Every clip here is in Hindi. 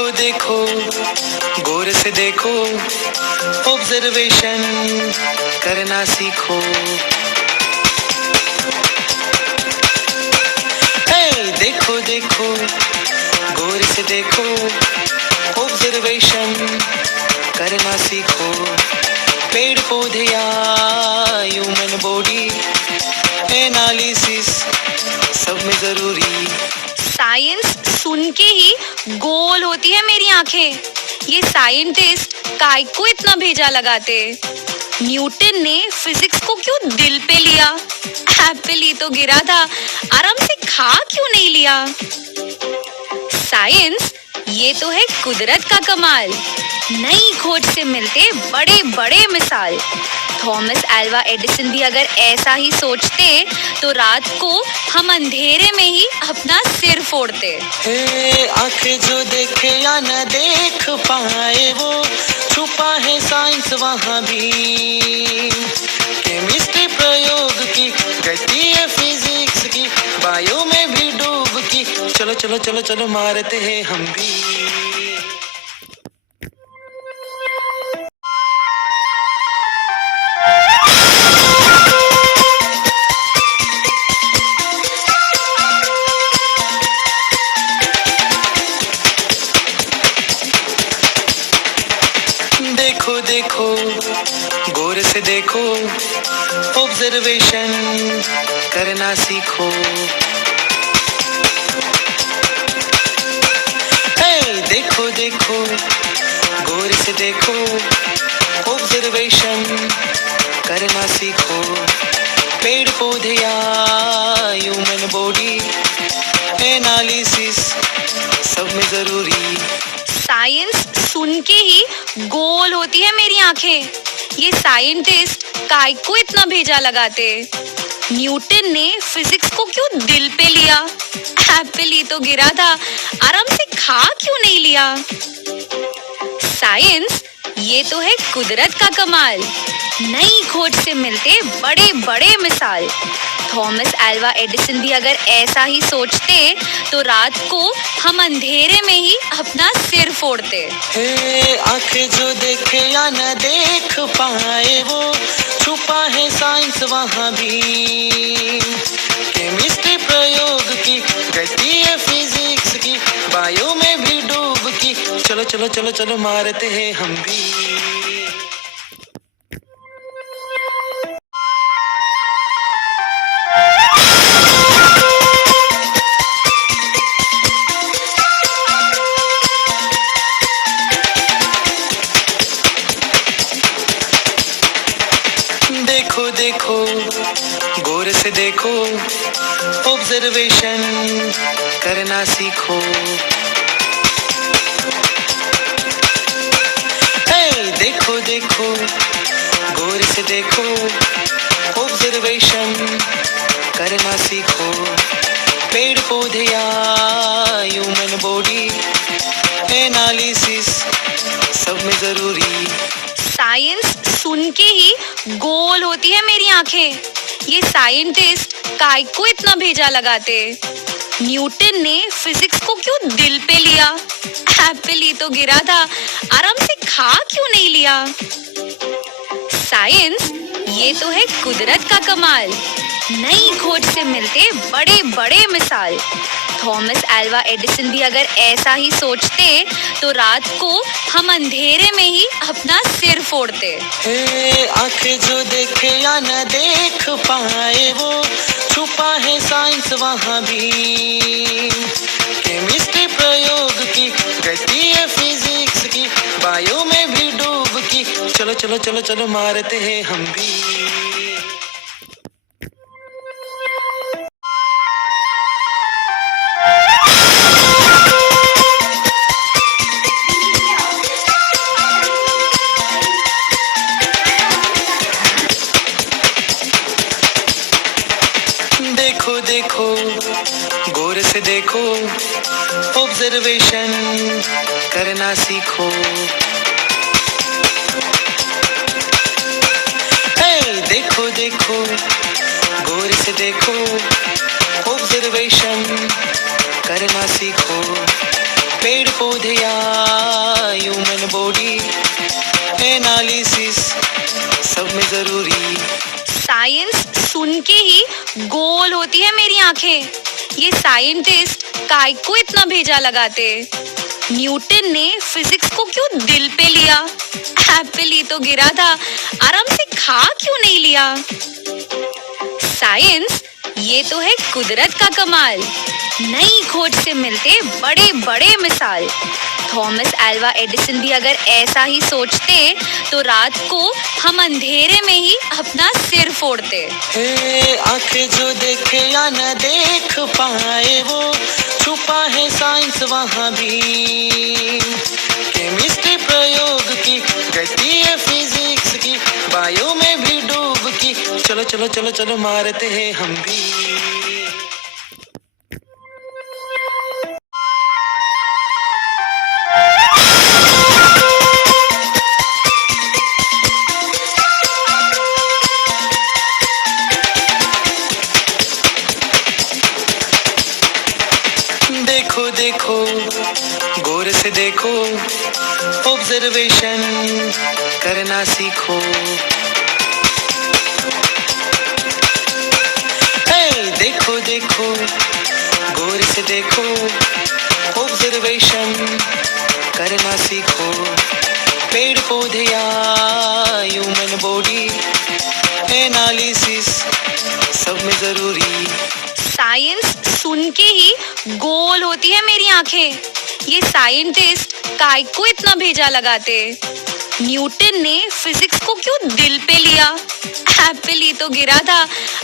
देखो देखो गौर से देखो, ऑब्जर्वेशन करना सीखो। हे देखो देखो गौर से देखो, ऑब्जर्वेशन करना सीखो। पेड़ पौधे या ह्यूमन बॉडी, एनालिसिस सब में जरूरी। साइंस सुन के ही गोल होती है मेरी आंखें। ये साइंटिस्ट काय को इतना भेजा लगाते। न्यूटन ने फिजिक्स को क्यों दिल पे लिया? एप्पल ही तो गिरा था, आराम से खा क्यों नहीं लिया? साइंस ये तो है कुदरत का कमाल। नई खोज से मिलते बड़े बड़े मिसाल। थॉमस अल्वा एडिसन भी अगर ऐसा ही सोचते तो रात को हम अंधेरे में ही अपना सिर फोड़ते। आंखें जो देखे या न देख पाए, वो छुपा है साइंस वहाँ भी। केमिस्ट्री प्रयोग की गति है फिजिक्स की, बायो में भी डूब की। चलो चलो चलो चलो मारते हैं हम भी। देखो देखो गौर से देखो, ऑब्जर्वेशन करना सीखो। हे देखो देखो गौर से देखो, ऑब्जर्वेशन करना सीखो। पेड़ पौधे या ह्यूमन बॉडी, एनालिसिस सब में जरूरी। साइंस सुन के ही गोल होती है मेरी आंखें। ये साइंटिस्ट काय को इतना भेजा लगाते। न्यूटन ने फिजिक्स को क्यों दिल पे लिया? एप्पल ही तो गिरा था, आराम से खा क्यों नहीं लिया? साइंस ये तो है कुदरत का कमाल। नई खोज से मिलते बड़े बड़े मिसाल। थॉमस अल्वा एडिसन भी अगर ऐसा ही सोचते तो रात को हम अंधेरे में ही अपना सिर फोड़ते। आंखें जो देखे या न देख पाए, वो छुपा है साइंस वहाँ भी। केमिस्ट्री प्रयोग की गति है फिजिक्स की, बायो में भी डूब की। चलो चलो चलो चलो मारते हैं हम भी। देखो देखो गौर से देखो, ऑब्जर्वेशन करना सीखो। हे देखो देखो गौर से देखो, ऑब्जर्वेशन करना सीखो। पेड़ पौधे या ह्यूमन बॉडी, एनालिसिस सब में जरूरी। साइंस सुन के ही गोल होती है मेरी आंखें। ये साइंटिस्ट काय को इतना भेजा लगाते। न्यूटन ने फिजिक्स को क्यों दिल पे लिया? एप्पल ही तो गिरा था, आराम से खा क्यों नहीं लिया? साइंस ये तो है कुदरत का कमाल। नई खोज से मिलते बड़े बड़े मिसाल। थॉमस अल्वा एडिसन भी अगर ऐसा ही सोचते तो रात को हम अंधेरे में ही अपना सिर फोड़ते। आंखें जो देखे या न देख पाए, वो छुपा है साइंस वहाँ भी। केमिस्ट्री प्रयोग की गति है फिजिक्स की, बायो में भी डूब की। चलो चलो चलो चलो मारते हैं हम भी। देखो देखो गौर से देखो, ऑब्जर्वेशन करना सीखो। हे देखो देखो गौर से देखो, ऑब्जर्वेशन करना सीखो। पेड़ पौधे या ह्यूमन बॉडी, एनालिसिस सब में जरूरी। साइंस सुन के ही गोल होती है मेरी आंखें। ये साइंटिस्ट काय को इतना भेजा लगाते? न्यूटन ने फिजिक्स को क्यों दिल पे लिया? एप्पल ही तो गिरा था, आराम से खा क्यों नहीं लिया? साइंस ये तो है कुदरत का कमाल, नई खोज से मिलते बड़े बड़े मिसाल। थॉमस अल्वा एडिसन भी अगर ऐसा ही सोचते तो रात को हम अंधेरे में ही अपना सिर फोड़ते। आंखें जो देखे या न देख पाए वो छुपा है साइंस वहाँ भी। केमिस्ट्री प्रयोग की गति है फिजिक्स की, बायो में भी डूब की। चलो चलो चलो चलो मारते हैं हम भी। देखो देखो गौर से देखो, ऑब्जर्वेशन करना सीखो। हे देखो देखो गौर से देखो, ऑब्जर्वेशन करना सीखो। पेड़ पौधे या ह्यूमन बॉडी, एनालिसिस सब में जरूरी। साइंस सुन के ही गोल होती है मेरी आंखें। ये साइंटिस्ट काय को इतना भेजा लगाते? न्यूटन ने फिजिक्स को क्यों दिल पे लिया? एप्पल ही तो गिरा था,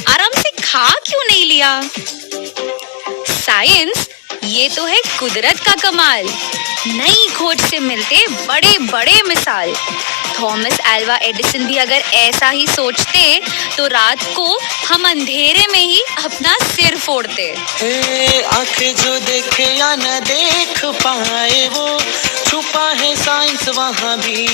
आराम से खा क्यों नहीं लिया? साइंस ये तो है कुदरत का कमाल, नई खोज से मिलते बड़े बड़े मिसाल। थॉमस अल्वा एडिसन भी अगर ऐसा ही सोचते तो रात को हम अंधेरे में ही अपना सिर फोड़ते। आंखें जो देखे या न देख पाए वो छुपा है साइंस वहाँ भी।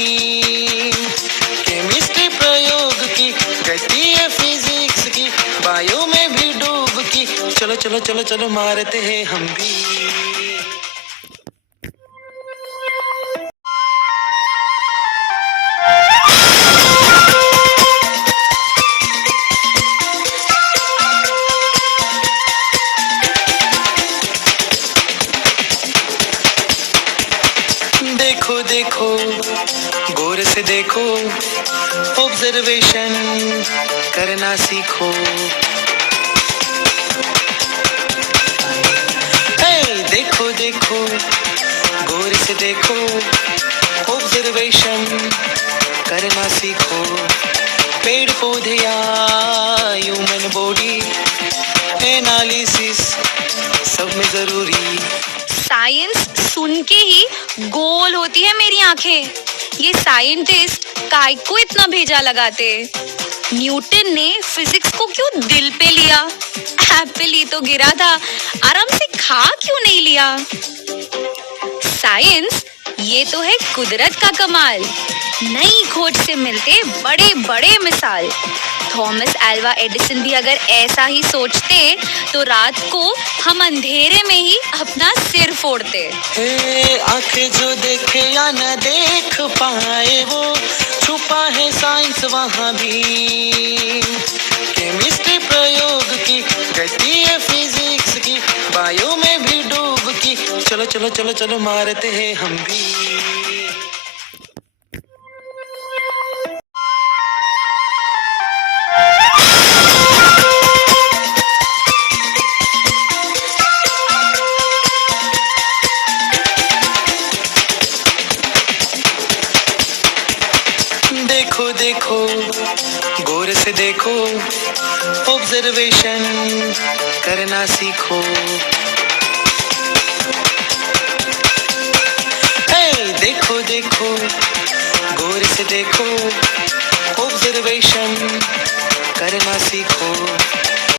केमिस्ट्री प्रयोग की गति है फिजिक्स की, बायो में भी डूब की। चलो चलो चलो चलो मारते हैं हम भी। देखो देखो गौर से देखो, ऑब्जर्वेशन करना सीखो। हे देखो देखो गौर से देखो, ऑब्जर्वेशन करना सीखो। पेड़ पौधे या ह्यूमन बॉडी, एनालिसिस सब में जरूरी। साइंस सुन के ही गोल होती है मेरी आंखें। ये साइंटिस्ट काय को इतना भेजा लगाते? न्यूटन ने फिजिक्स को क्यों दिल पे लिया? एप्पल ही तो गिरा था, आराम से खा क्यों नहीं लिया? साइंस ये तो है कुदरत का कमाल, नई खोज से मिलते बड़े बड़े मिसाल। थॉमस अल्वा एडिसन भी अगर ऐसा ही सोचते तो रात को हम अंधेरे में ही अपना सिर फोड़ते। आंखें जो देखे या न देख पाए वो छुपा है साइंस वहाँ भी। केमिस्ट्री प्रयोग की गति है फिजिक्स की, बायो में भी डूब की। चलो चलो चलो चलो मारते हैं हम भी। देखो देखो गौर से देखो, ऑब्जर्वेशन करना सीखो। हे देखो देखो गौर से देखो, ऑब्जर्वेशन करना सीखो।